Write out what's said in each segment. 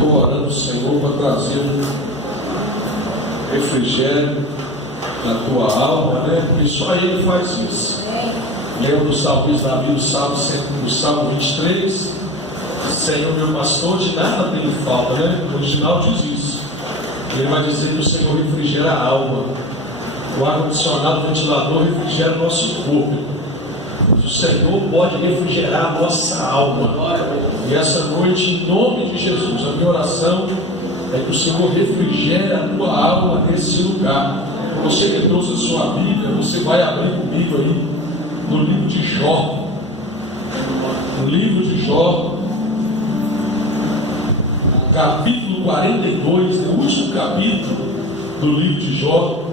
estou orando ao Senhor para trazer um refrigério na tua alma, né? Porque só Ele faz isso. Lembra do salmista Davi, do Salmo 23? Senhor, meu pastor, de nada tenho falta, né? O original diz isso. Ele vai dizer que o Senhor refrigera a alma. O ar-condicionado, o ventilador refrigera o nosso corpo. Mas o Senhor pode refrigerar a nossa alma. E essa noite, em nome de Jesus, a minha oração é que o Senhor refrigere a tua alma nesse lugar. Você que trouxe a sua Bíblia, você vai abrir comigo aí no livro de Jó. No livro de Jó, capítulo 42, o último capítulo do livro de Jó.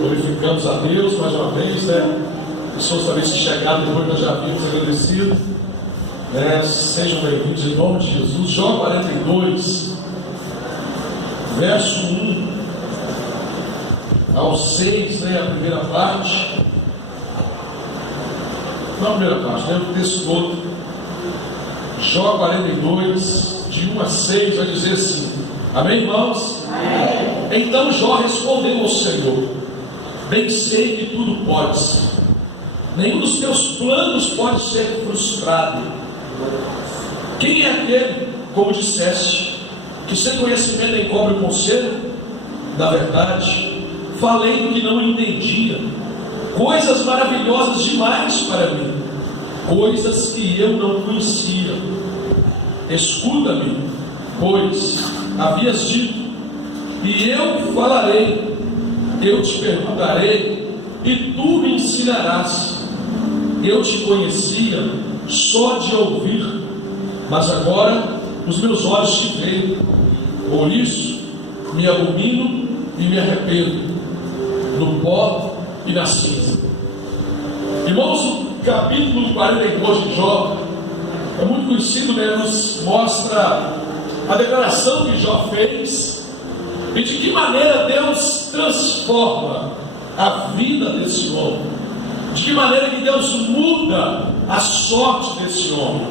Glorificamos a Deus mais uma vez, né? Pessoas talvez que chegaram depois nós já vimos agradecido, né? Sejam bem-vindos em nome de Jesus. Jó 42, verso 1 ao 6, né? A primeira parte. Não a primeira parte, né? O texto todo. Jó 42, de 1 a 6, vai dizer assim: amém, irmãos? Amém. Então Jó respondeu ao Senhor: bem sei que tudo podes, nenhum dos teus planos pode ser frustrado. Quem é aquele, como disseste, que sem conhecimento encobre o conselho? Na verdade, falei do que não entendia, coisas maravilhosas demais para mim, coisas que eu não conhecia. Escuta-me, pois havias dito, e eu falarei. Eu te perguntarei e tu me ensinarás. Eu te conhecia só de ouvir, mas agora os meus olhos te veem. Por isso me abomino e me arrependo no pó e na cinza. Irmãos, o capítulo 42 de Jó é muito conhecido, né? Nos mostra a declaração que Jó fez e de que maneira Deus transforma a vida desse homem, de que maneira que Deus muda a sorte desse homem,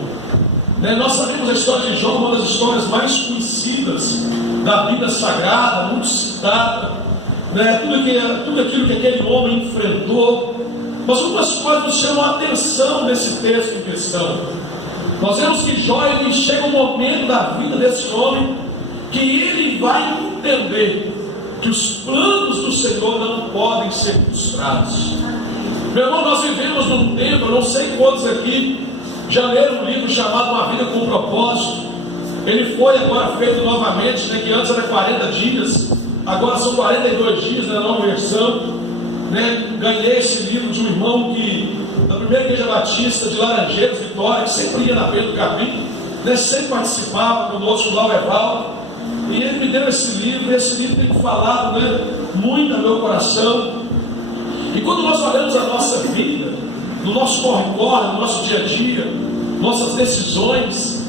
né? Nós sabemos a história de Jó, uma das histórias mais conhecidas da Bíblia Sagrada, muito citada, né? Tudo aquilo que aquele homem enfrentou. Mas algumas coisas nos chamam a atenção nesse texto em questão. Nós vemos que Jó, ele chega um momento da vida desse homem que ele vai entender que os planos do Senhor não podem ser frustrados. Meu irmão, nós vivemos num tempo, eu não sei quantos aqui já leram um livro chamado Uma Vida com Propósito. Ele foi agora feito novamente, né, que antes era 40 dias, agora são 42 dias na nova versão, né? Ganhei esse livro de um irmão da primeira igreja batista de Laranjeiras, Vitória, que sempre ia na beira do caminho, né? Sempre participava conosco lá o Evaldo. E ele me deu esse livro, e esse livro tem falado, né, muito no meu coração. E quando nós olhamos a nossa vida, no nosso corre-corre, no nosso dia a dia, nossas decisões,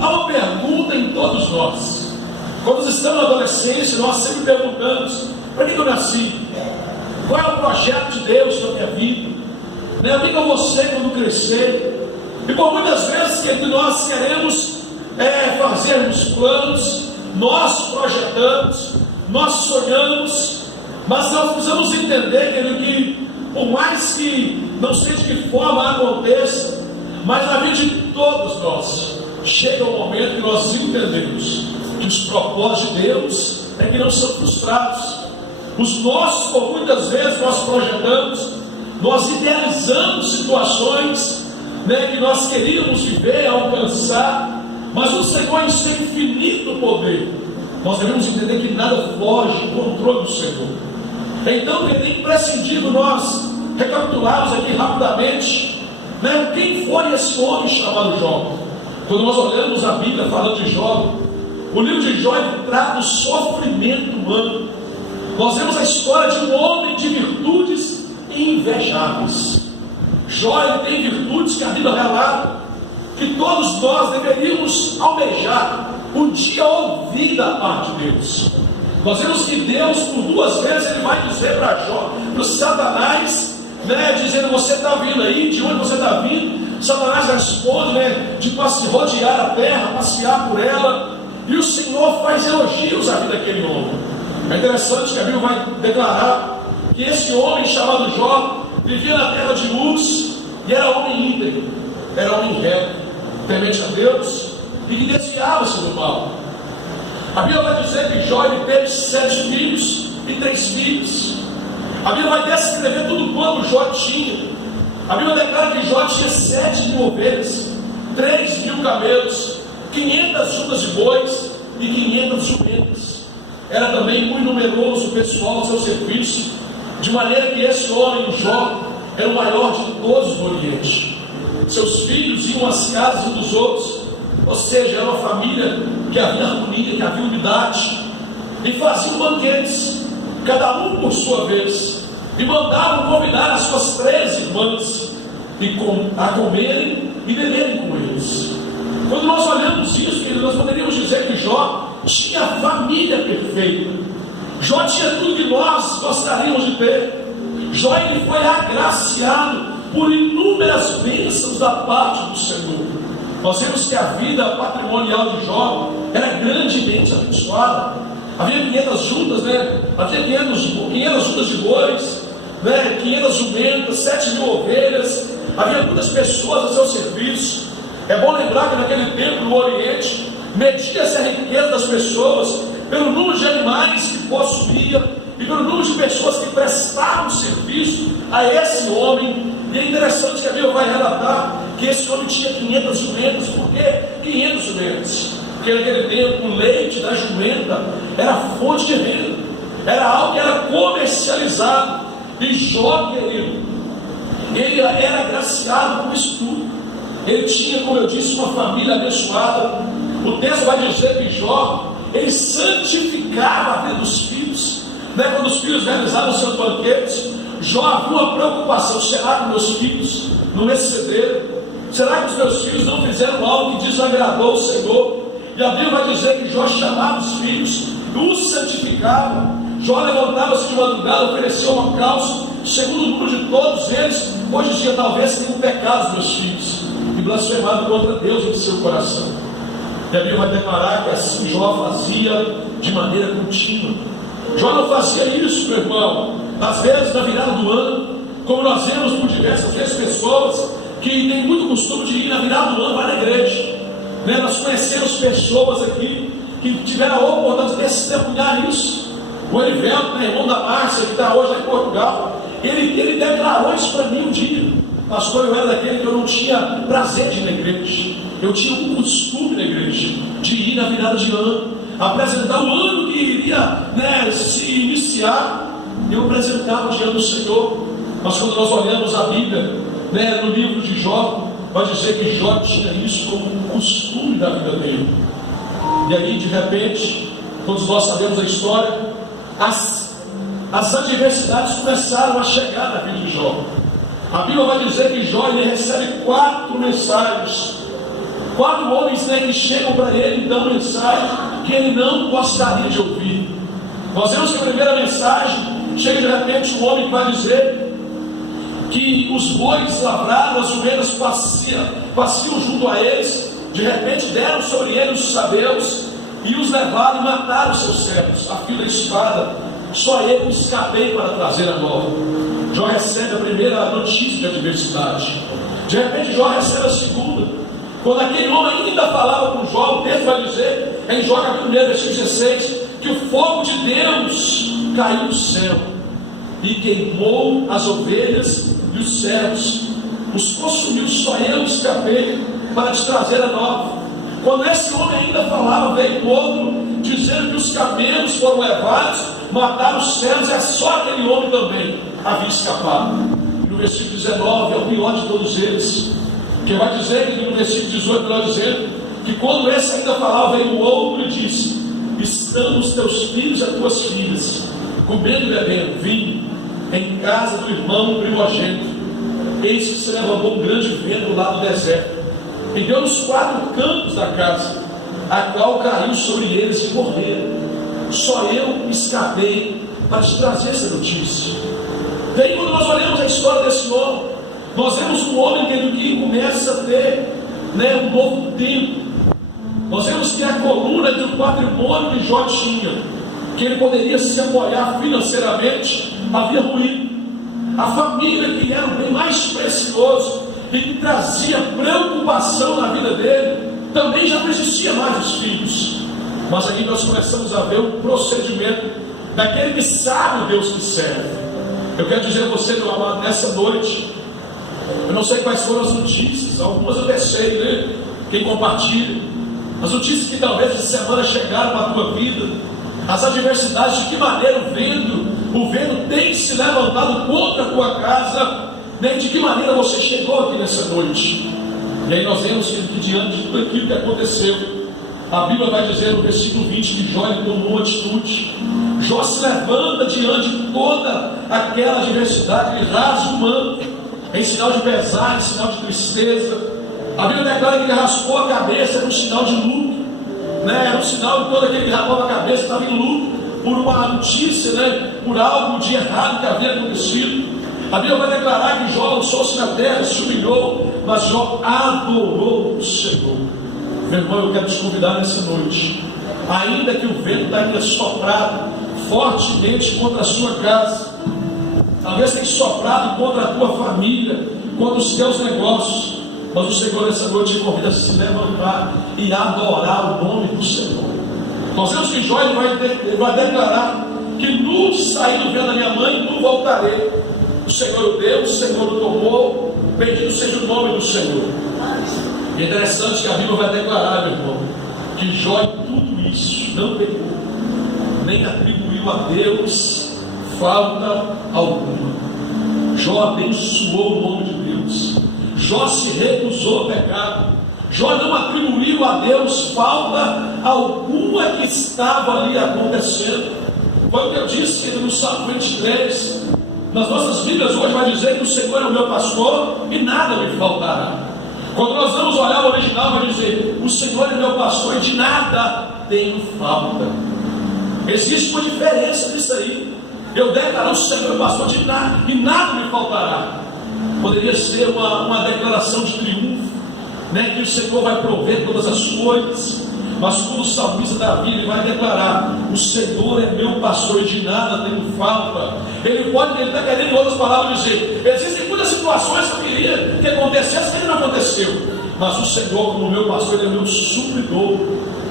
há uma pergunta em todos nós. Quando nós estamos na adolescência, nós sempre perguntamos: para que eu nasci? Qual é o projeto de Deus na minha vida? Né? O que eu vou ser quando crescer? E por muitas vezes que nós queremos fazermos planos, nós projetamos, nós sonhamos, mas nós precisamos entender, querido, que por mais que não sei de que forma aconteça, mas na vida de todos nós chega um momento que nós entendemos que os propósitos de Deus é que não são frustrados. Os nossos, por muitas vezes nós projetamos, nós idealizamos situações, né, que nós queríamos viver, alcançar, mas o Senhor em seu infinito poder, nós devemos entender que nada foge do controle do Senhor. Então é imprescindível nós recapitularmos aqui rapidamente, né, quem foi esse homem chamado Jó. Quando nós olhamos a Bíblia falando de Jó, o livro de Jó trata do sofrimento humano. Nós vemos a história de um homem de virtudes invejáveis. Jó, ele tem virtudes que a Bíblia relata, que todos nós deveríamos almejar um dia ouvir da parte de Deus. Nós vemos que Deus, por 2 vezes, Ele vai dizer para Jó, para o Satanás, dizendo: você está vindo aí, de onde você está vindo? Satanás responde, de rodear a terra, passear por ela, e o Senhor faz elogios à vida daquele homem. É interessante que a Bíblia vai declarar que esse homem chamado Jó vivia na terra de Luz e era homem íntegro, era homem reto, temente a Deus e que desviava-se do mal. A Bíblia vai dizer que Jó teve 7 filhos e 3 filhos. A Bíblia vai descrever tudo quanto Jó tinha. A Bíblia declara que Jó tinha 7.000 ovelhas, 3.000 camelos, 500 juntas de bois e 500 jumentas. Era também muito numeroso o pessoal ao seu serviço, de maneira que esse homem, Jó, era o maior de todos do Oriente. Seus filhos iam às casas uns dos outros, ou seja, era uma família que havia harmonia, que havia unidade, e faziam banquetes, cada um por sua vez, e mandavam convidar as suas 3 irmãs a comerem e beberem com eles. Quando nós olhamos isso, querido, nós poderíamos dizer que Jó tinha a família perfeita. Jó tinha tudo que nós gostaríamos de ter. Jó, ele foi agraciado por inúmeras bênçãos da parte do Senhor. Nós vemos que a vida patrimonial de Jó era grandemente abençoada. Havia 500 juntas, havia 500 juntas de bois, 500 jumentas, 7.000 ovelhas. Havia muitas pessoas a seu serviço. É bom lembrar que naquele tempo no Oriente media-se a riqueza das pessoas pelo número de animais que possuía e pelo número de pessoas que prestavam serviço a esse homem. E é interessante que a Bíblia vai relatar que esse homem tinha 500 jumentas. Por que 500 jumentas? Porque naquele tempo o leite da jumenta era fonte de renda, era algo que era comercializado. E Jó, querido, ele era agraciado com isso tudo. Ele tinha, como eu disse, uma família abençoada. O texto vai dizer que Jó, ele santificava a vida dos filhos. Quando os filhos realizavam seus banquetes, Jó havia uma preocupação: será que meus filhos não excederam? Será que os meus filhos não fizeram algo que desagradou o Senhor? E a Bíblia vai dizer que Jó chamava os filhos, os santificava. Jó levantava-se de madrugada, oferecia uma calça, segundo o número de todos eles. Hoje em dia talvez tenham pecado os meus filhos e blasfemado contra Deus em seu coração. E a Bíblia vai declarar que assim Jó fazia de maneira contínua. Jó não fazia isso, meu irmão, às vezes na virada do ano, como nós vemos por diversas vezes pessoas que têm muito costume de ir na virada do ano para a igreja. Nós conhecemos pessoas aqui que tiveram a oportunidade de testemunhar isso. O Erivelto, irmão da Márcia, que está hoje lá em Portugal, ele declarou isso para mim um dia: pastor, eu era daquele que eu não tinha prazer de ir na igreja, eu tinha um costume na igreja de ir na virada de ano, apresentar o ano que iria se iniciar. Eu apresentava diante do Senhor. Mas quando nós olhamos a Bíblia, no livro de Jó, vai dizer que Jó tinha isso como um costume da vida dele. E aí, de repente, todos nós sabemos a história, as adversidades começaram a chegar na vida de Jó. A Bíblia vai dizer que Jó, ele recebe 4 mensagens, 4 homens que chegam para ele e dão mensagem que ele não gostaria de ouvir. Nós vemos que a primeira mensagem chega de repente um homem que vai dizer que os bois lavraram, as jumentas passeam junto a eles. De repente deram sobre eles os cabelos e os levaram e mataram os seus servos a fio da espada. Só eu escapei para trazer a nova. Jó recebe a primeira notícia de adversidade. De repente Jó recebe a segunda. Quando aquele homem ainda falava com Jó, o texto vai dizer em Jó capítulo 1, versículo 16, que o fogo de Deus caiu do céu e queimou as ovelhas e os servos, os consumiu. Só eu escapei para te trazer a nova. Quando esse homem ainda falava, veio outro dizendo que os camelos foram levados, mataram os servos. É só aquele homem também havia escapado. No versículo 19 é o pior de todos eles, que vai dizer que no versículo 18 vai dizendo que quando esse ainda falava, veio o outro e disse: estão os teus filhos e as tuas filhas comendo e bebendo vinho em casa do irmão primogênito. Eis que se levantou um grande vento lá do deserto e deu nos 4 cantos da casa, a qual caiu sobre eles e morreram. só eu escapei para te trazer essa notícia. E aí, quando nós olhamos a história desse homem, nós vemos um homem que começa a ter, um novo tempo. Nós vemos que a coluna do patrimônio que Jó tinha, que ele poderia se apoiar financeiramente, havia ruído. A família, que era o bem mais precioso e que trazia preocupação na vida dele, também já não existia mais os filhos. Mas aqui nós começamos a ver o procedimento daquele que sabe o Deus que serve. Eu quero dizer a você, meu amado, nessa noite, eu não sei quais foram as notícias, algumas eu deixei, quem compartilha, as notícias que talvez de semana chegaram para a tua vida, as adversidades, de que maneira o vento tem se levantado contra a tua casa, de que maneira você chegou aqui nessa noite. E aí nós vemos que diante de tudo aquilo que aconteceu, a Bíblia vai dizer no versículo 20 que Jó tomou uma atitude. Jó se levanta diante de toda aquela adversidade, ele rasga o manto, em sinal de pesar, em sinal de tristeza. A Bíblia declara que ele raspou a cabeça, era um sinal de luto, era um sinal de todo aquele que raspava a cabeça estava em luto por uma notícia, por algo de errado que havia acontecido. A Bíblia vai declarar que Jó lançou-se na terra, se humilhou, mas Jó adorou o Senhor. Meu irmão, eu quero te convidar nessa noite, ainda que o vento tenha soprado fortemente contra a sua casa, talvez tenha soprado contra a tua família, contra os teus negócios, mas o Senhor nessa noite te convida a se levantar e adorar o nome do Senhor. Nós vemos que Jó ele vai declarar que nu saí do ventre da minha mãe, nu voltarei. O Senhor o deu, o Senhor o tomou, bendito seja o nome do Senhor. E é interessante que a Bíblia vai declarar, meu irmão, que Jó em tudo isso não pecou, nem atribuiu a Deus falta alguma. Jó abençoou o nome de Deus. Jó se recusou ao pecado. Jó não atribuiu a Deus falta alguma que estava ali acontecendo. Foi o que eu disse no Salmo 23. Nas nossas vidas hoje vai dizer que o Senhor é o meu pastor e nada me faltará. Quando nós vamos olhar o original, vai dizer: o Senhor é meu pastor e de nada tenho falta. Existe uma diferença nisso aí. Eu declaro: o Senhor é meu pastor de nada, e nada me faltará. Poderia ser uma declaração de triunfo, que o Senhor vai prover todas as coisas. Mas como o salmista Davi, ele vai declarar: o Senhor é meu pastor e de nada tenho falta. Ele está querendo, em outras palavras, dizer: existem muitas situações que eu queria que acontecesse, que ele não aconteceu, mas o Senhor, como meu pastor, ele é meu supridor.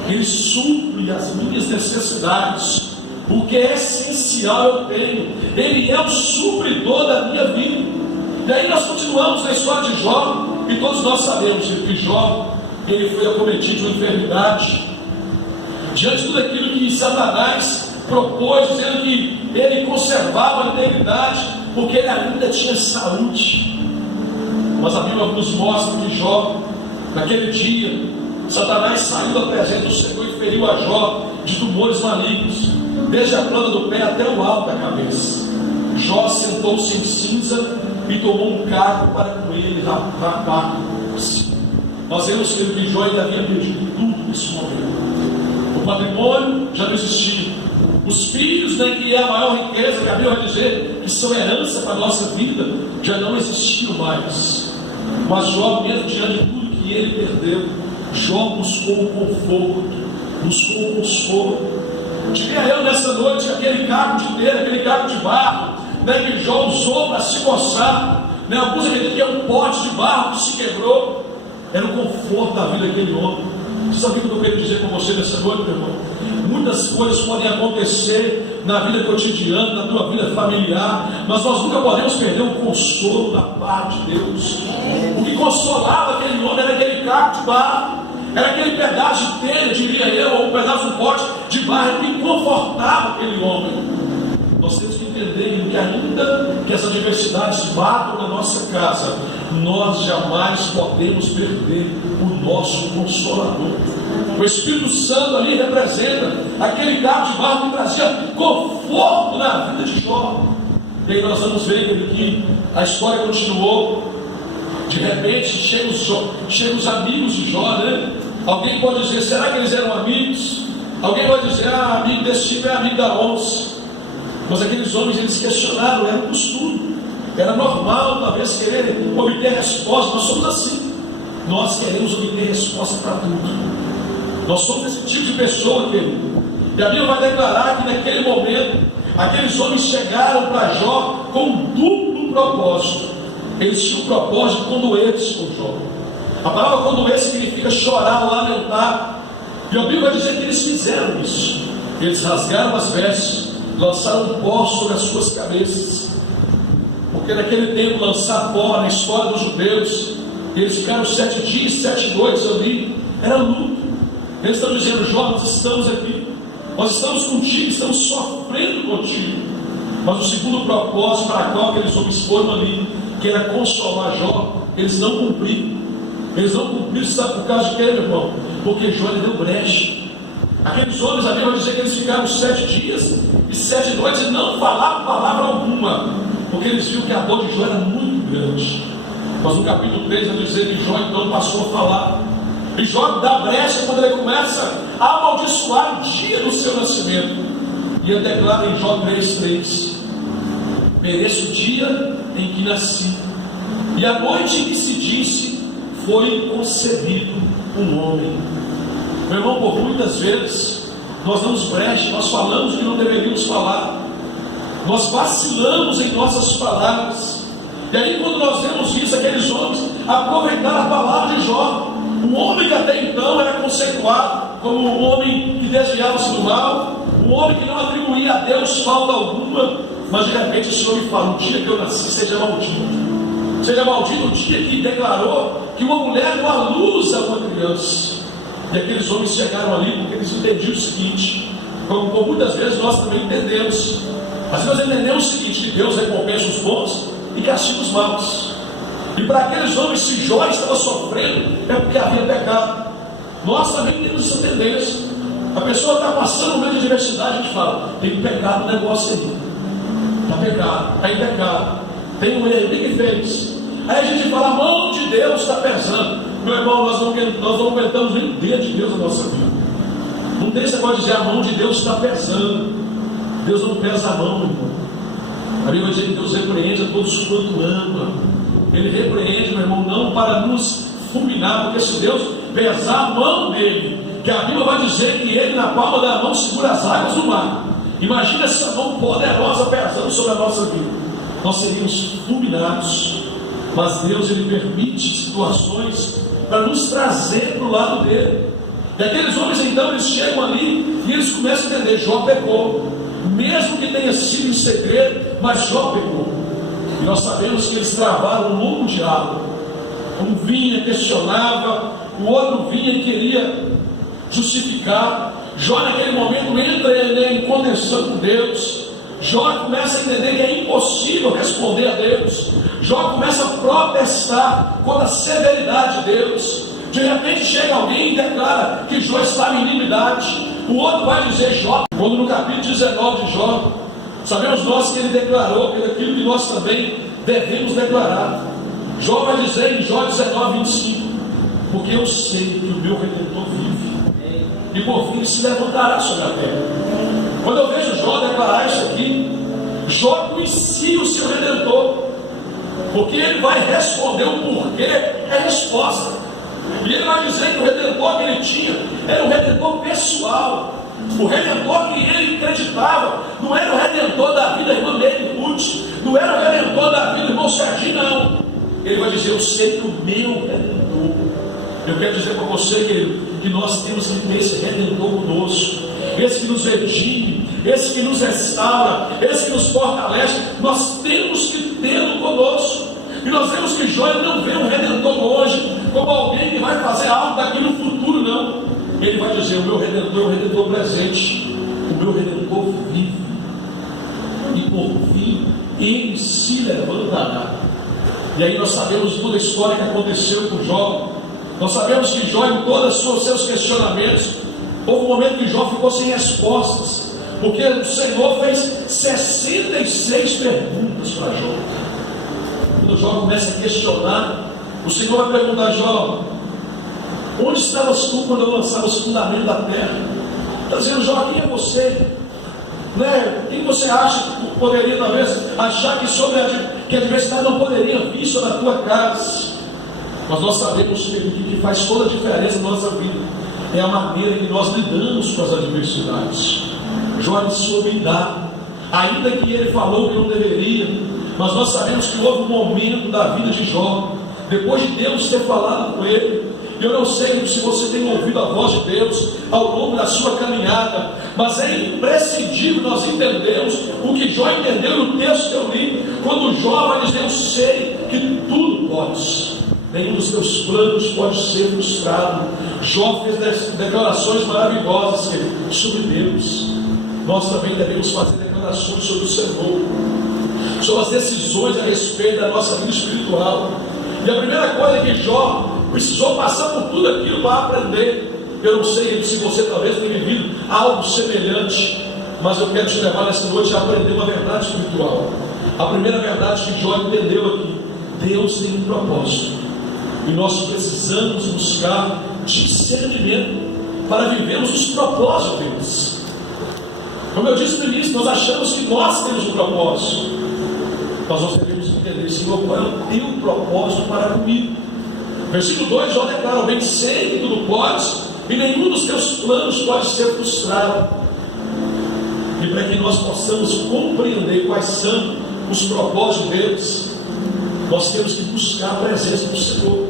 Ele supre as minhas necessidades. O que é essencial eu tenho. Ele é o supridor da minha vida. E aí nós continuamos na história de Jó, e todos nós sabemos que Jó, ele foi acometido de uma enfermidade, diante de tudo aquilo que Satanás propôs, dizendo que ele conservava a integridade, porque ele ainda tinha saúde. Mas a Bíblia nos mostra que Jó, naquele dia, Satanás saiu da presença do Senhor e feriu a Jó de tumores malignos, desde a planta do pé até o alto da cabeça. Jó sentou-se em cinza e tomou um carro para com ele rapar-se. Nós vemos que Jó ainda havia perdido tudo nesse momento. O patrimônio já não existia. Os filhos, que é a maior riqueza, que a Bíblia vai dizer que são herança para a nossa vida, já não existiam mais. Mas Jó, mesmo diante de tudo que ele perdeu, Jó buscou o conforto, buscou o consolo. Diria eu nessa noite, aquele caco de telha, aquele caco de barro, que Jó usou para se coçar, alguns acreditam que é um pote de barro que se quebrou, era o conforto da vida daquele homem. Você sabe o que eu quero dizer com você nessa noite, meu irmão? Muitas coisas podem acontecer na vida cotidiana, na tua vida familiar, mas nós nunca podemos perder o consolo da parte de Deus. O que consolava aquele homem era aquele caco de barro, era aquele pedaço de telha, diria eu, ou um pedaço de pote de barro que confortava aquele homem. Nós temos que entender que ainda que as adversidades batam na nossa casa, nós jamais podemos perder o nosso Consolador. O Espírito Santo ali representa aquele caco de barro que trazia conforto na vida de Jó. E aí nós vamos ver que a história continuou. De repente chegam os amigos de Jó, Alguém pode dizer: será que eles eram amigos? Alguém vai dizer, amigo desse tipo é amigo da onça. Mas aqueles homens, eles questionaram, era um costume, era normal, talvez, quererem obter resposta. Nós somos assim, nós queremos obter resposta para tudo. Nós somos esse tipo de pessoa, querido. E a Bíblia vai declarar que naquele momento, aqueles homens chegaram para Jó com um duplo propósito. Eles tinham o propósito de condoer-se com Jó. A palavra condoer significa chorar, lamentar. E a Bíblia vai dizer que eles fizeram isso. Eles rasgaram as vestes, lançaram pó sobre as suas cabeças. Porque naquele tempo lançar pó na história dos judeus, eles ficaram 7 dias, 7 noites ali, era luto. Eles estão dizendo, Jó, nós estamos aqui, nós estamos contigo, estamos sofrendo contigo. Mas o segundo propósito para qual aqueles homens foram ali, que era consolar Jó, eles não cumpriram. Eles não cumpriram, sabe por causa de quê, meu irmão? Porque Jó lhe deu brecha. Aqueles homens, a Bíblia vai dizer que eles ficaram 7 dias e 7 noites e não falaram palavra alguma, porque eles viram que a dor de Jó era muito grande. Mas no capítulo 3 vai dizer que Jó então passou a falar. E Jó dá brecha quando ele começa a amaldiçoar o dia do seu nascimento. E ele declara em Jó 3:3: pereço o dia em que nasci, e a noite em que se disse, foi concebido um homem. Meu irmão, por muitas vezes nós damos brecha, nós falamos o que não deveríamos falar, nós vacilamos em nossas palavras. E aí, quando nós vemos isso, aqueles homens aproveitaram a palavra de Jó, um homem que até então era conceituado como um homem que desviava-se do mal, um homem que não atribuía a Deus falta alguma. Mas de repente o Senhor me fala: o dia que eu nasci seja maldito. Seja maldito o dia que declarou que uma mulher deu à luz a uma criança. E aqueles homens chegaram ali porque eles entendiam o seguinte, como muitas vezes nós também entendemos. Mas nós entendemos o seguinte, que Deus recompensa os bons e castiga os maus. E para aqueles homens, se Jó estava sofrendo, é porque havia pecado. Nós também temos essa tendência. A pessoa está passando um momento de adversidade, a gente fala: tem pecado no negócio aí. Está pecado, está em pecado, tem um erro, o que fez? Aí a gente fala: a mão de Deus está pesando. Meu irmão, nós não aguentamos nem o dedo de Deus na nossa vida. Não tem esse negócio de dizer a mão de Deus está pesando. Deus não pesa a mão, meu irmão. A Bíblia diz que Deus repreende a todos quanto ama. Ele repreende, meu irmão, não para nos fulminar, porque se Deus pesar a mão dele, que a Bíblia vai dizer que ele na palma da mão segura as águas do mar. Imagina essa mão poderosa pesando sobre a nossa vida. Nós seríamos fulminados. Mas Deus, ele permite situações para nos trazer para o lado dele. E aqueles homens então, eles chegam ali e eles começam a entender: Jó pecou, mesmo que tenha sido em segredo, mas Jó pecou. E nós sabemos que eles travaram um longo diálogo. Um vinha, questionava, o outro vinha e queria justificar. Jó naquele momento entra em contenção com Deus. Jó começa a entender que é impossível responder a Deus. Jó começa a protestar contra a severidade de Deus. De repente chega alguém e declara que Jó estava em iniquidade. O outro vai dizer Jó, quando no capítulo 19 de Jó, sabemos nós que ele declarou aquilo que nós também devemos declarar. Jó vai dizer em Jó 19:25: porque eu sei que o meu Redentor vive, e por fim se levantará sobre a terra. Quando eu vejo Jó declarar isso aqui, Jó conhecia o seu Redentor, porque ele vai responder o porquê, é resposta. E ele vai dizer que o Redentor que ele tinha era um Redentor pessoal. O Redentor que ele acreditava não era o Redentor da vida da irmã Meire Ruth, não era o Redentor da vida do irmão Serginho, não. Ele vai dizer: eu sei que o meu Redentor. Eu quero dizer para você que nós temos que ter esse Redentor conosco, esse que nos redime, esse que nos restaura, esse que nos fortalece. Nós temos que tê-lo conosco. E nós vemos que Jó não vê um Redentor hoje como alguém que vai fazer algo daqui no futuro, não. Ele vai dizer: o meu Redentor é o Redentor presente, o meu Redentor vive, e por fim ele se levantará. E aí nós sabemos toda a história que aconteceu com Jó. Nós sabemos que Jó, em todos os seus questionamentos, houve um momento que Jó ficou sem respostas, porque o Senhor fez 66 perguntas para Jó. Quando Jó começa a questionar, o Senhor vai perguntar a Jó: onde estavas tu quando eu lançava os fundamentos da terra? Está dizendo: Jó, quem é você? Né? Quem você acha que poderia talvez achar que a adversidade não poderia vir sobre a tua casa? Mas nós sabemos que o que faz toda a diferença na nossa vida é a maneira que nós lidamos com as adversidades. Jó soube lidar, ainda que ele falou que não deveria, mas nós sabemos que houve um momento da vida de Jó, depois de Deus ter falado com ele. Eu não sei se você tem ouvido a voz de Deus ao longo da sua caminhada, mas é imprescindível nós entendermos o que Jó entendeu no texto que eu li, quando Jó vai dizer: eu sei que tudo podes, nenhum dos teus planos pode ser frustrado. Jó fez declarações maravilhosas sobre Deus. Nós também devemos fazer declarações sobre o Senhor, sobre as decisões a respeito da nossa vida espiritual. E a primeira coisa que Jó precisou passar por tudo aquilo para aprender. Eu não sei se você talvez tenha vivido algo semelhante, mas eu quero te levar nessa noite a aprender uma verdade espiritual. A primeira verdade que Jó entendeu aqui: Deus tem um propósito, e nós precisamos buscar discernimento para vivermos os propósitos de Deus. Como eu disse no início, nós achamos que nós temos um propósito, mas nós devemos entender: Senhor, qual é o teu propósito para comigo? Versículo 2, Jó declara: bem sei que tudo podes, e nenhum dos teus planos pode ser frustrado. E para que nós possamos compreender quais são os propósitos de Deus, nós temos que buscar a presença do Senhor.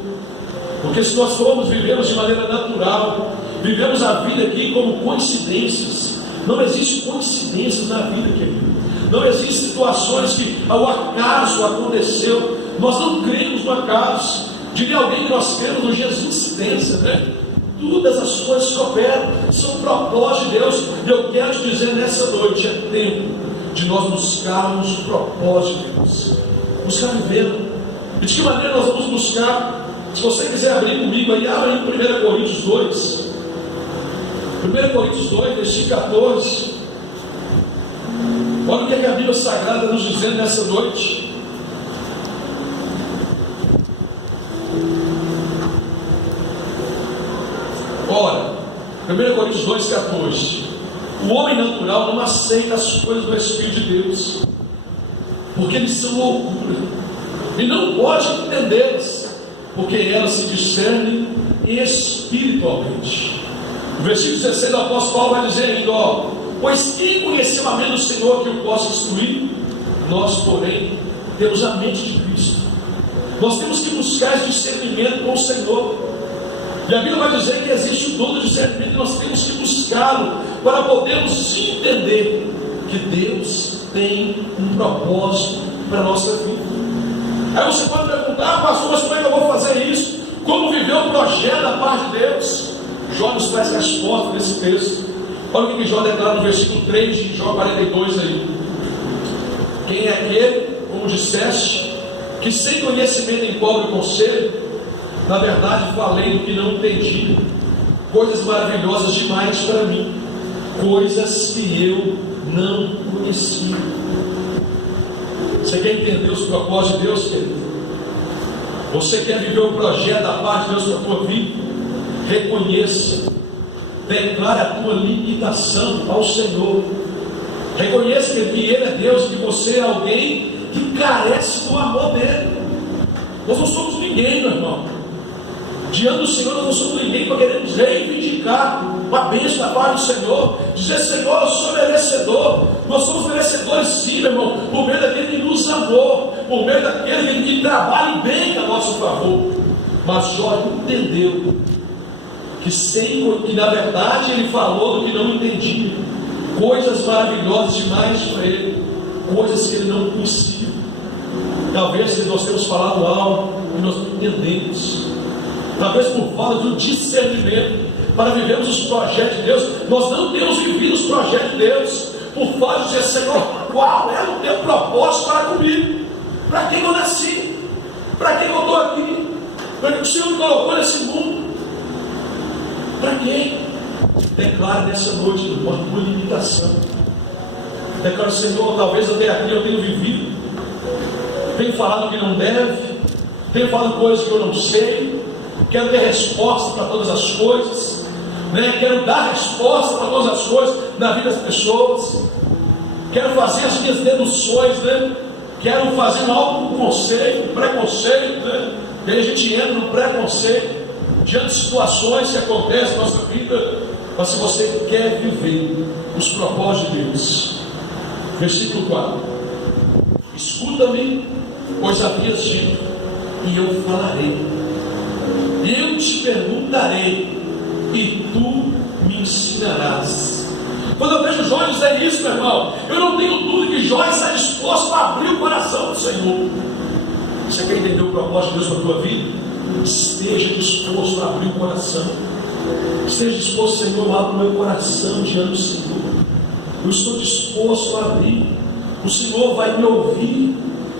Porque se nós formos vivemos de maneira natural, vivemos a vida aqui como coincidências. Não existe coincidências na vida, querido. Não existem situações que ao acaso aconteceu. Nós não cremos no acaso. Diria alguém que nós cremos no Jesus-incidência, né? Todas as coisas que operam são propósitos de Deus. E eu quero te dizer nessa noite: é tempo de nós buscarmos o propósito de Deus, buscar vivê-lo. E de que maneira nós vamos buscar? Se você quiser abrir comigo aí, abre em 1 Coríntios 2. 1 Coríntios 2, versículo 14. Olha o que a Bíblia Sagrada está nos dizendo nessa noite. Ora, 1 Coríntios 2,14: o homem natural não aceita as coisas do Espírito de Deus, porque eles são loucura, e não pode entendê-las, porque elas se discernem espiritualmente. No versículo 16, o apóstolo Paulo vai dizer ainda: pois quem conheceu a mente do Senhor que o possa instruir? Nós, porém, temos a mente de Cristo. Nós temos que buscar esse discernimento com o Senhor. E a Bíblia vai dizer que existe o dom do discernimento, e nós temos que buscá-lo para podermos entender que Deus tem um propósito para a nossa vida. Aí você pode perguntar: pastor, mas como é que eu vou fazer isso? Como viver o projeto da parte de Deus? Jó nos traz resposta nesse texto. Olha o que Jó declara no versículo 3 de Jó 42 aí: quem é aquele, como disseste, que sem conhecimento encobre o conselho? Na verdade falei do que não entendi, coisas maravilhosas demais para mim, coisas que eu não conhecia. Você quer entender os propósitos de Deus, querido? Você quer viver o projeto da parte de Deus para a tua vida? Reconheça, declare a tua limitação ao Senhor. Reconheça que Ele é Deus e que você é alguém que carece do amor dele. Nós não somos ninguém, meu irmão. Diante do Senhor nós não somos ninguém para queremos reivindicar a bênção da parte do Senhor, dizer: Senhor, eu sou merecedor. Nós somos merecedores sim, meu irmão, por meio daquele que nos amou, por meio daquele que trabalha bem a nosso favor. Mas Jó entendeu que na verdade ele falou do que não entendia, coisas maravilhosas demais para ele, coisas que ele não conhecia. Talvez nós temos falado algo e nós não entendemos. Talvez por falta do discernimento para vivermos os projetos de Deus, nós não temos vivido os projetos de Deus. Por falta de dizer: Senhor, qual é o teu propósito para comigo? Para quem eu nasci? Para quem eu estou aqui? Para que o Senhor me colocou nesse mundo? Para quem? Declare nessa noite, irmão, uma limitação. Declare: Senhor, talvez até aqui eu tenha vivido, tenho falado o que não deve, tenho falado coisas que eu não sei, quero ter resposta para todas as coisas, né? Quero dar resposta para todas as coisas na vida das pessoas, quero fazer as minhas deduções, né? Quero fazer um autoconceito, preconceito, né? E aí a gente entra no preconceito diante de situações que acontecem na nossa vida. Mas se você quer viver os propósitos de Deus, versículo 4: escuta-me, pois havias dito, e eu falarei, eu te perguntarei, e tu me ensinarás. Quando eu vejo Jó dizer isso, meu irmão, eu não tenho dúvida que Jó está disposto a abrir o coração do Senhor. Você quer entender o propósito de Deus para a tua vida? Esteja disposto a abrir o coração. Esteja disposto, Senhor, abra o meu coração diante do Senhor. Eu estou disposto a abrir. O Senhor vai me ouvir.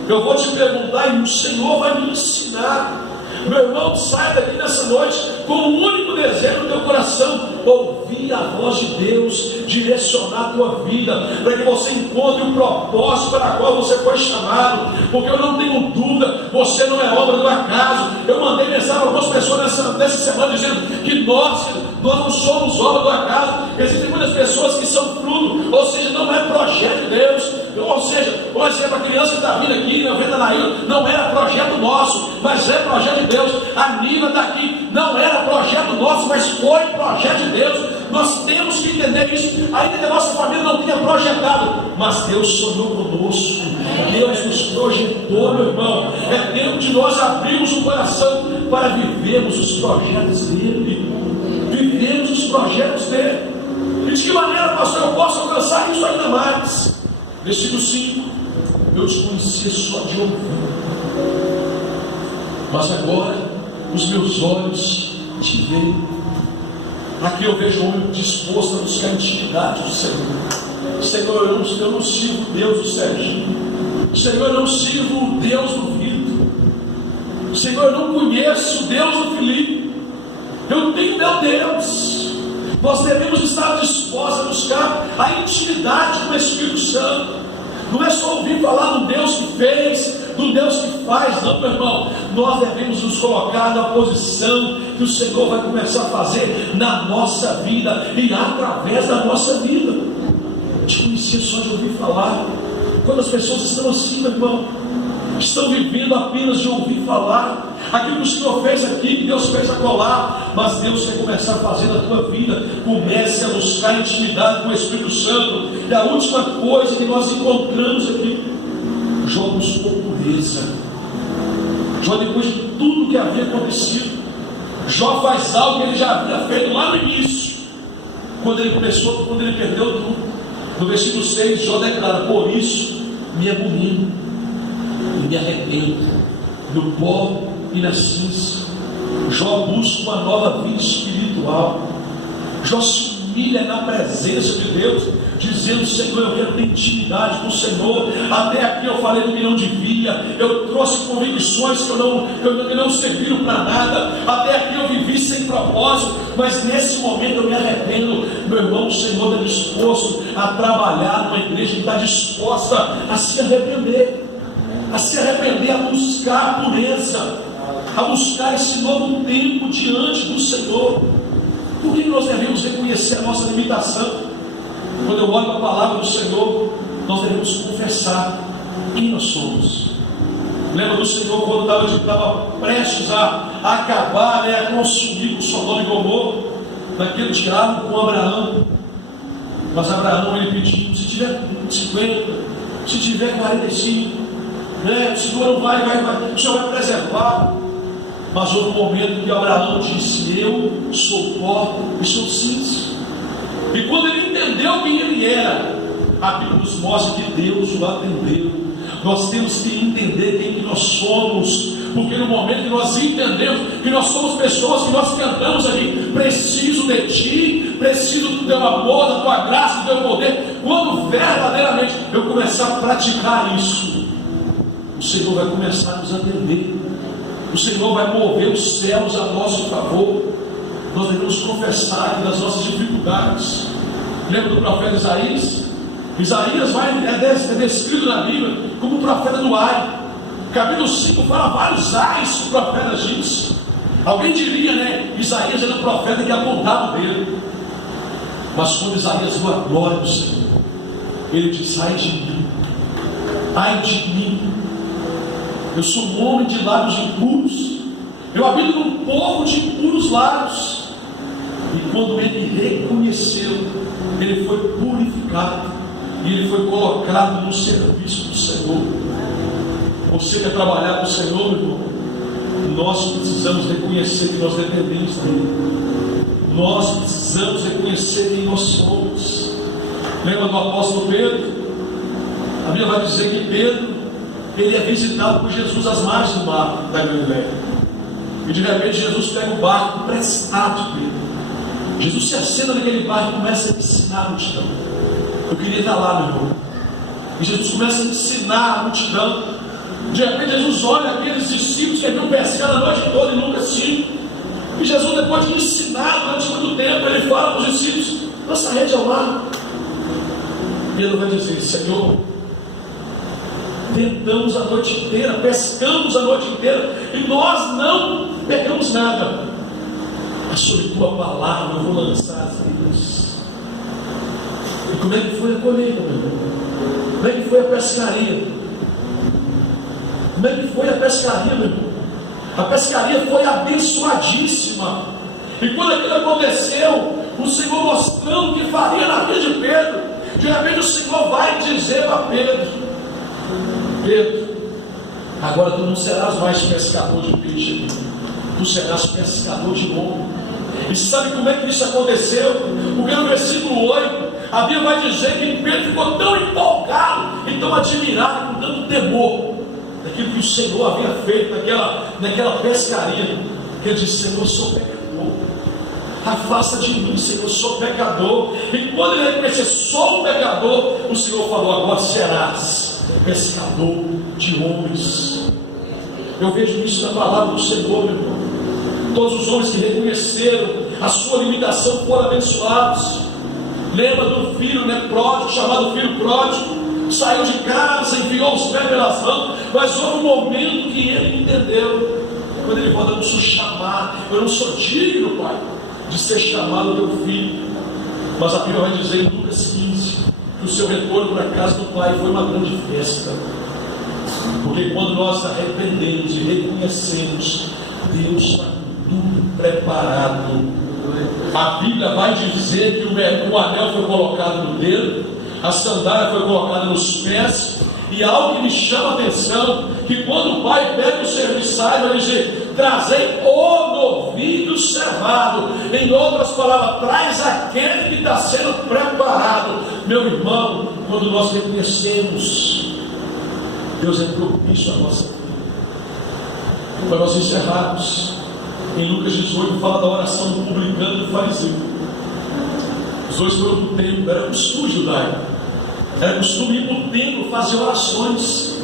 Eu vou te perguntar e o Senhor vai me ensinar. Meu irmão, saia daqui nessa noite com um único desejo no teu coração: ouvir a voz de Deus, direcionar a tua vida, para que você encontre o propósito para o qual você foi chamado. Porque eu não tenho dúvida, você não é obra do acaso. Eu mandei mensagem para algumas pessoas nessa semana dizendo que nós não somos obra do acaso. Existem muitas pessoas que são fruto, ou seja, não é projeto de Deus. Ou seja, por exemplo, a criança que está vindo aqui na venda na ilha, não era projeto nosso, mas é projeto de Deus. A Nina está aqui, não era projeto nosso, mas foi projeto de Deus. Nós temos que entender isso. Ainda que a nossa família não tenha projetado, mas Deus sonhou conosco, Deus nos projetou, meu irmão. É tempo de nós abrirmos o coração para vivermos os projetos dele. Vivemos os projetos dele. E de que maneira, pastor, eu posso alcançar isso ainda mais? Versículo 5: eu te conhecia só de ouvir, mas agora os meus olhos te veem. Aqui eu vejo um homem disposto a buscar a intimidade do Senhor. Senhor, eu não sirvo o Deus do Serginho. Senhor, eu não sirvo o Deus do Vitor. Senhor, eu não conheço o Deus do Felipe. Eu tenho meu Deus. Nós devemos estar dispostos a buscar a intimidade com o Espírito Santo. Não é só ouvir falar do Deus que fez, do Deus que faz, não, meu irmão. Nós devemos nos colocar na posição que o Senhor vai começar a fazer na nossa vida e através da nossa vida. Te conhecia só de ouvir falar. Quando as pessoas estão assim, meu irmão, estão vivendo apenas de ouvir falar aquilo que o Senhor fez aqui, que Deus fez acolá, mas Deus quer começar a fazer na tua vida. Comece a buscar intimidade com o Espírito Santo. E a última coisa que nós encontramos aqui: Jó buscou pureza. Jó, depois de tudo que havia acontecido, Jó faz algo que ele já havia feito lá no início, quando ele perdeu tudo. No versículo 6, Jó declara: por isso me abomino e me arrependo no pó e na cinza. Jó busca uma nova vida espiritual. Jó se humilha na presença de Deus, dizendo: Senhor, eu quero ter intimidade com o Senhor. Até aqui eu falei do que não devia, eu trouxe convicções que não serviram para nada. Até aqui eu vivi sem propósito, mas nesse momento eu me arrependo. Meu irmão, o Senhor está disposto a trabalhar numa igreja que está disposta a se arrepender, a buscar a pureza, a buscar esse novo tempo diante do Senhor. Por que nós devemos reconhecer a nossa limitação? Quando eu olho para a palavra do Senhor, nós devemos confessar quem nós somos. Lembra do Senhor quando estava prestes a acabar, a consumir com Sodoma e Gomorra, naquele diálogo com Abraão? Mas Abraão, ele pediu: se tiver 50, se tiver 45, o Senhor não vai, o Senhor vai preservar. Mas houve um momento que Abraão disse: eu sou pó e sou cinza. E quando ele entendeu quem ele era, a Bíblia nos mostra que Deus o atendeu. Nós temos que entender quem que nós somos, porque no momento que nós entendemos que nós somos pessoas que nós cantamos aqui: preciso de ti, preciso do teu amor, da tua graça, do teu poder. Quando verdadeiramente eu começar a praticar isso, o Senhor vai começar a nos atender. O Senhor vai mover os céus a nosso favor. Nós devemos confessar das nossas dificuldades. Lembra do profeta Isaías? Isaías é descrito na Bíblia como o profeta do ai. Capítulo 5 fala vários ais que o profeta diz. Alguém diria, né? Isaías era um profeta que apontava o dedo. Mas quando Isaías viu a glória do Senhor, ele disse: ai de mim, ai de mim, eu sou um homem de lábios impuros, eu habito num povo de impuros lábios. E quando ele reconheceu, ele foi purificado e ele foi colocado no serviço do Senhor. Você quer trabalhar com o Senhor, meu irmão? Nós precisamos reconhecer que nós dependemos dele. Nós precisamos reconhecer quem nós somos. Lembra do apóstolo Pedro? A Bíblia vai dizer que Pedro, ele é visitado por Jesus às margens do mar da Galileia. E de repente Jesus pega o barco emprestado de Pedro. Jesus se assenta naquele barco e começa a ensinar a multidão. Eu queria estar lá, meu irmão. E Jesus começa a ensinar a multidão. De repente Jesus olha aqueles discípulos que haviam pescado a noite toda e nunca tinham. E Jesus, depois de ensinar durante muito tempo, ele fala para os discípulos: lança a rede ao mar. E ele vai dizer: Senhor, tentamos a noite inteira, pescamos a noite inteira e nós não pegamos nada. Mas sobre tua palavra eu vou lançar as redes. E como é que foi a colheita, meu irmão? Como é que foi a pescaria? Como é que foi a pescaria, meu irmão? A pescaria foi abençoadíssima. E quando aquilo aconteceu, o Senhor mostrando o que faria na vida de Pedro, de repente o Senhor vai dizer para Pedro: Pedro, agora tu não serás mais pescador de peixe, tu serás pescador de homem. E sabe como é que isso aconteceu? Porque no versículo 8, a Bíblia vai dizer que Pedro ficou tão empolgado e tão admirado, com tanto temor daquilo que o Senhor havia feito naquela pescaria, que ele disse: Senhor, eu sou pecador, afasta de mim, Senhor, eu sou pecador. E quando ele reconheceu: sou um pecador, o Senhor falou: agora serás pescador de homens. Eu vejo isso na palavra do Senhor, meu irmão. Todos os homens que reconheceram a sua limitação foram abençoados. Lembra do filho, né, pródigo, chamado filho pródigo? Saiu de casa, enviou os pés pelas mãos, mas houve um momento que ele entendeu. Quando ele volta: eu não sou chamado, eu não sou digno, pai, de ser chamado teu filho. Mas a Bíblia vai dizer em Lucas 15 que o seu retorno para a casa do pai foi uma grande festa. Porque quando nós arrependemos e reconhecemos, Deus está tudo preparado. A Bíblia vai dizer que o anel foi colocado no dedo, a sandália foi colocada nos pés. E algo que me chama a atenção, que quando o pai pega o serviçal, vai dizer: trazei o novilho cevado. Em outras palavras, traz aquele que está sendo preparado. Meu irmão, quando nós reconhecemos, Deus é propício à nossa vida. Para nós encerrarmos, em Lucas 18 fala da oração do publicano e do fariseu. Os dois foram para o templo, era costume judaico, era costume ir para o templo fazer orações.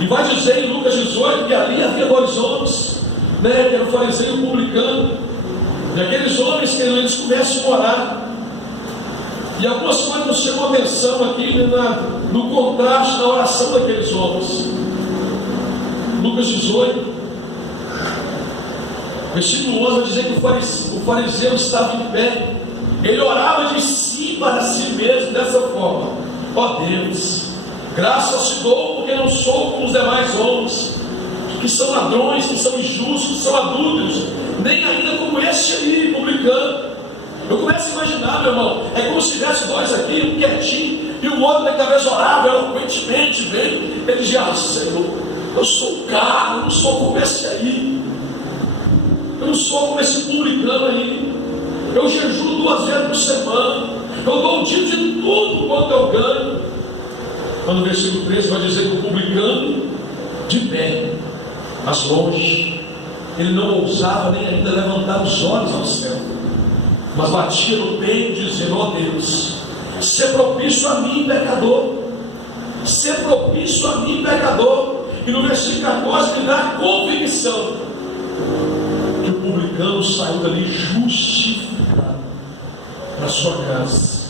E vai dizer em Lucas 18 que ali havia dois homens, né, que era o fariseu e o publicano. E aqueles homens que eles começam a orar. E algumas coisas nos chamam a atenção aqui, né, no contraste da oração daqueles homens. Lucas 18, versículo 11 vai dizer que o fariseu estava em pé. Ele orava de si para si mesmo dessa forma: ó Deus, graças te dou, porque não sou como os demais homens, que são ladrões, que são injustos, que são adúlteros, nem ainda como este aí, publicano. Eu começo a imaginar, meu irmão, é como se tivesse dois aqui, um quietinho, e o outro que talvez orava eloquentemente, bem. Ele dizia: ah, Senhor, eu sou um cara, eu não sou como esse aí, eu não sou como esse publicano aí. Eu jejuo 2 vezes por semana, eu dou um dia de tudo quanto eu ganho. Quando o versículo 13 vai dizer que o publicano, de pé, mas longe, ele não ousava nem ainda levantar os olhos ao céu, mas batia no peito dizendo: ó Deus, ser propício a mim, pecador, ser propício a mim, pecador. E no versículo 14 me dá a convicção que o publicano saiu dali justificado para sua casa.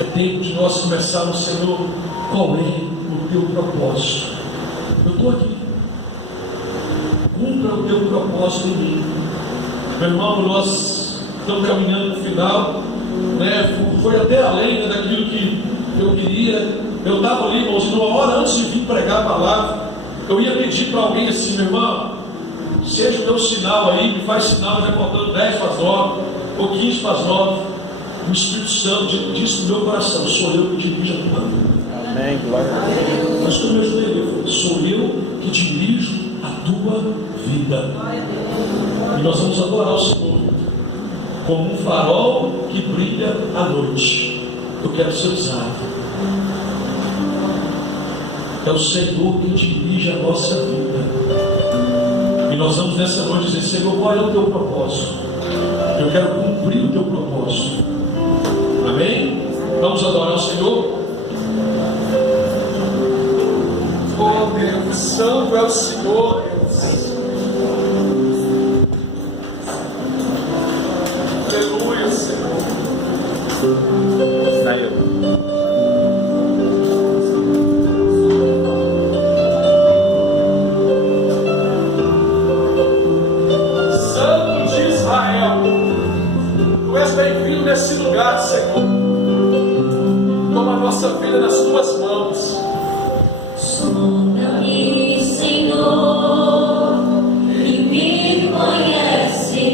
É tempo de nós começarmos: Senhor, qual é o teu propósito? Eu estou aqui, cumpra o teu propósito. propósito em mim. Meu irmão, nós estamos caminhando no final, né? Foi até além, né, daquilo que eu queria. Eu estava ali, irmãos, e numa hora antes de vir pregar a palavra, eu ia pedir para alguém assim: meu irmão, seja o meu sinal aí, me faz sinal, já faltando 10 para as 9, ou 15 para as 9. O Espírito Santo disse no meu coração: sou eu que dirijo a tua vida. Amém, glória a Deus. Mas como eu ajudei, sou eu que dirijo a tua vida. E nós vamos adorar o Senhor como um farol que brilha à noite. Eu quero ser usado. É o Senhor que dirige a nossa vida. E nós vamos nessa noite dizer: Senhor, qual é o teu propósito? Eu quero cumprir o teu propósito. Amém? Vamos adorar o Senhor. Oh Deus, santo é o Senhor, Deus. Aleluia, Senhor. Saiu. Bem-vindo nesse lugar, Senhor. Toma a nossa vida nas tuas mãos. Sonda-me, Senhor, e me conhece.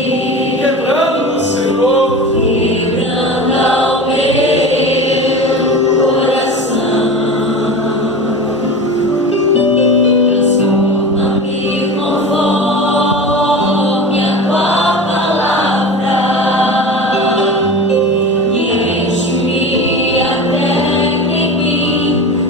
Quebrando, Senhor, Quebrando ao meu coração. Transforma-me conforme a tua palavra. Enche-me até em mim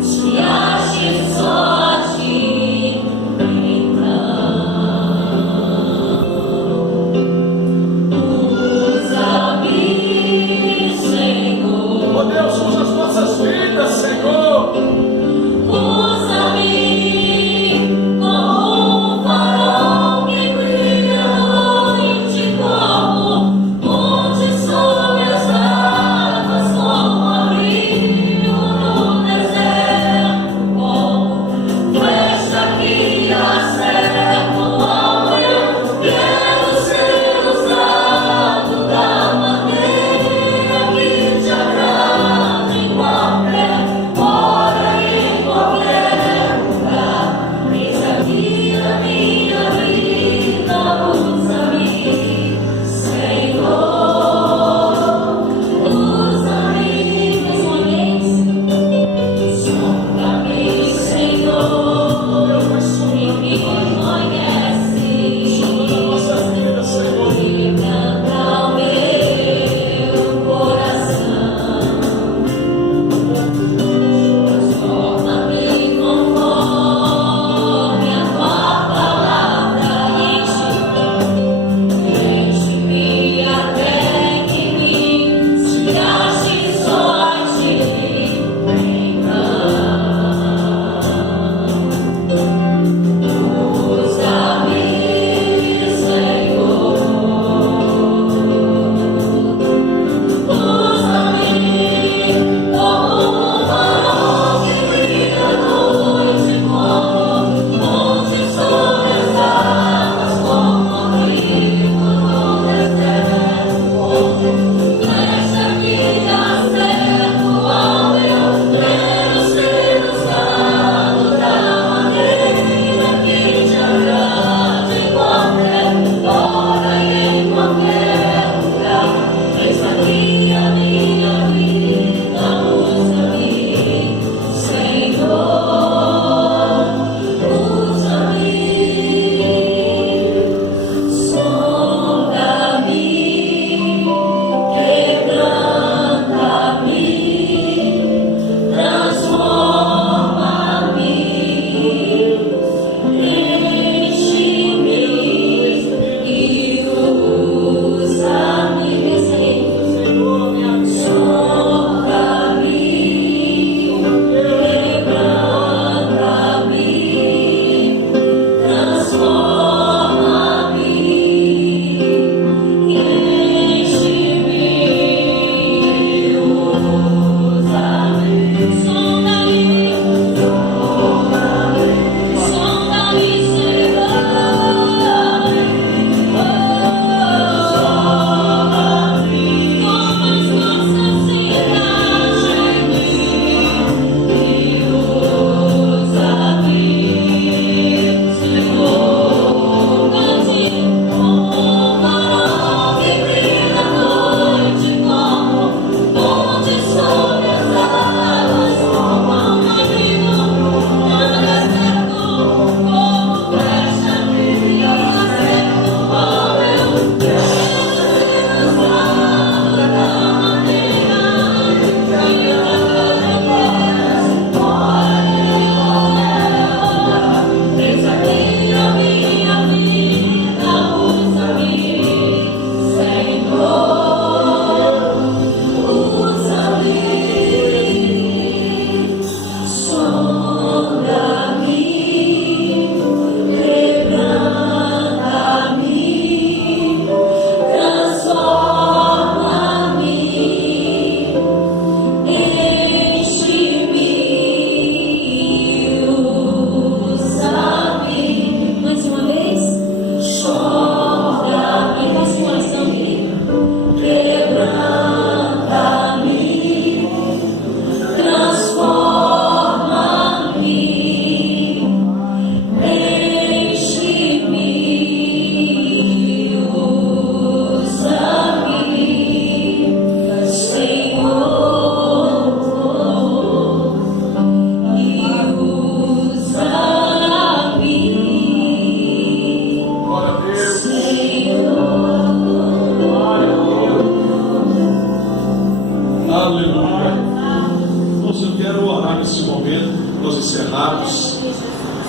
orar nesse momento, nós encerrarmos.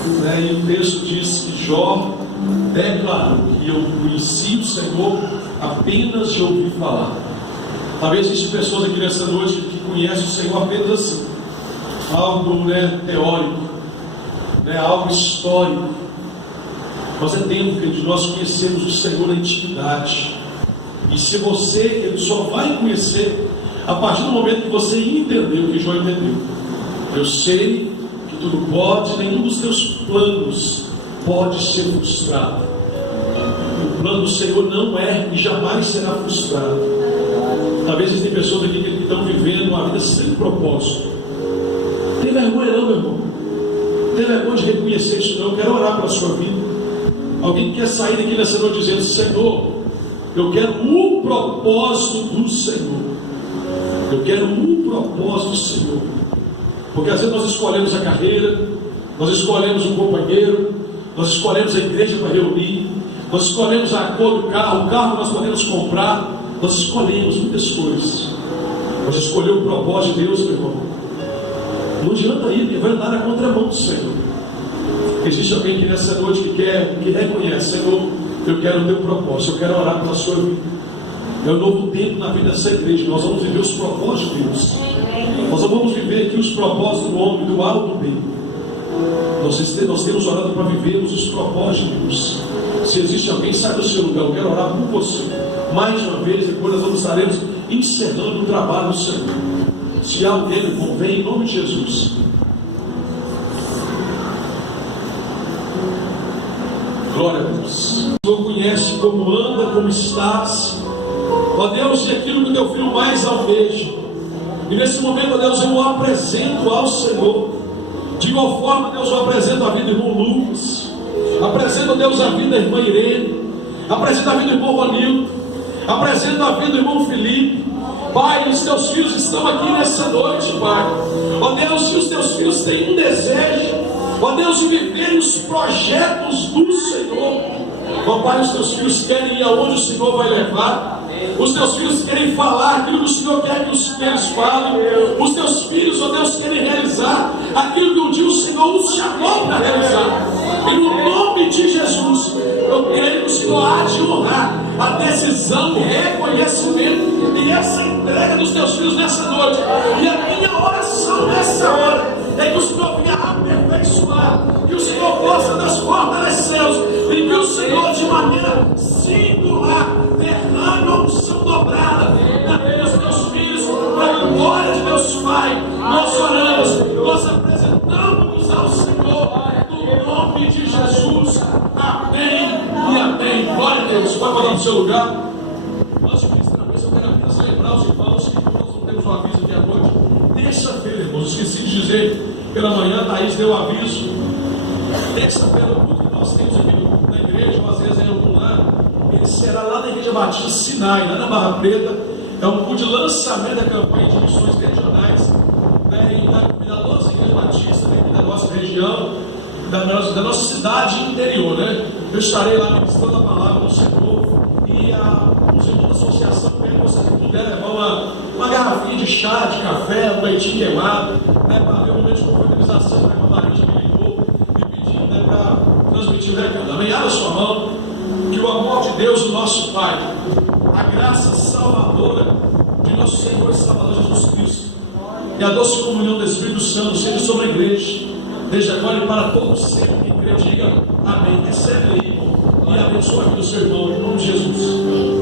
E o texto diz que Jó declarou que eu conheci o Senhor apenas de ouvir falar. Talvez existam pessoas aqui nessa noite que conhecem o Senhor apenas assim, algo teórico, algo histórico. Mas é tempo de nós conhecermos o Senhor na intimidade. E se você, ele só vai conhecer a partir do momento que você entendeu o que Jó entendeu. Eu sei que tudo pode, nenhum dos teus planos pode ser frustrado. O plano do Senhor não é e jamais será frustrado. Talvez existem pessoas aqui que estão vivendo uma vida sem propósito. Tem vergonha não, meu irmão? Tem vergonha de reconhecer isso não? Eu quero orar pela sua vida. Alguém que quer sair daqui nessa noite dizendo: Senhor, eu quero um propósito do Senhor. Eu quero um propósito do Senhor. Porque às vezes nós escolhemos a carreira, nós escolhemos um companheiro, nós escolhemos a igreja para reunir, nós escolhemos a cor do carro, o carro que nós podemos comprar, nós escolhemos muitas coisas. Mas escolher o propósito de Deus, meu irmão, não adianta ir, porque vai andar na contramão do Senhor. Existe alguém que nessa noite que reconhece: Senhor, eu quero o teu propósito, eu quero orar pela sua vida. É um novo tempo na vida dessa igreja. Nós vamos viver os propósitos de Deus. Nós não vamos viver aqui os propósitos do homem, do alto do bem. Nós temos orado para vivermos os propósitos de Deus. Se existe alguém, sai do seu lugar. Eu quero orar por você. Mais uma vez, depois nós estaremos encerrando o trabalho do Senhor. Se alguém convém, em nome de Jesus. Glória a Deus. O Senhor conhece como anda, como estás. Ó Deus, e aquilo que o teu filho mais almeja. E nesse momento, ó Deus, eu o apresento ao Senhor. De igual forma, Deus, eu apresento a vida do irmão Lucas. Apresento, ó Deus, a vida da irmã Irene. Apresento a vida do irmão Ronildo. Apresento a vida do irmão Felipe. Pai, os teus filhos estão aqui nessa noite, Pai. Ó Deus, se os teus filhos têm um desejo, ó Deus, de viver os projetos do Senhor. Ó Pai, os teus filhos querem ir aonde o Senhor vai levar. Os teus filhos querem falar aquilo que o Senhor quer que eles falem. Os teus filhos, ó Deus, querem realizar aquilo que um dia o Senhor os chamou para realizar. E no nome de Jesus, eu creio que o Senhor há de honrar a decisão, o reconhecimento e essa entrega dos teus filhos nessa noite. E a minha oração nessa hora é que o Senhor venha aperfeiçoar, que o Senhor possa transformar os céus e que o Senhor, de maneira singular, derrame a unção dobrada na vida dos teus filhos, para a glória de Deus Pai. Nós oramos, nós apresentamos ao Senhor, no nome de Jesus. Amém e amém. Glória a Deus. Pode falar no seu lugar. Nós, eu quero apenas lembrar os irmãos que nós não temos um aviso aqui à noite. Terça-feira, irmãos, esqueci de dizer pela manhã, a Thaís deu aviso. Terça-feira, o culto que nós temos aqui na igreja, ou às vezes em algum lugar, ele será lá na Igreja Batista Sinai, lá na Barra Preta. É um culto de lançamento da campanha de missões regionais, e da nossa Igreja Batista, da nossa região, da nossa cidade interior, Eu estarei lá ministrando a palavra do Senhor, e os irmãos da associação, se você puder levar uma garrafinha de chá, de café, um leitinho queimado, para ver um momento de confraternização. A irmã Maria me ligou me pedindo para transmitir o recado. Amém? Abra sua mão, que o amor de Deus, o nosso Pai, a graça salvadora de nosso Senhor e Salvador Jesus Cristo, e a doce comunhão do Espírito Santo seja sobre a igreja, desde agora e para todos sempre. Que a igreja diga amém. Recebe aí, irmão, e abençoe a vida do seu irmão, em nome de Jesus.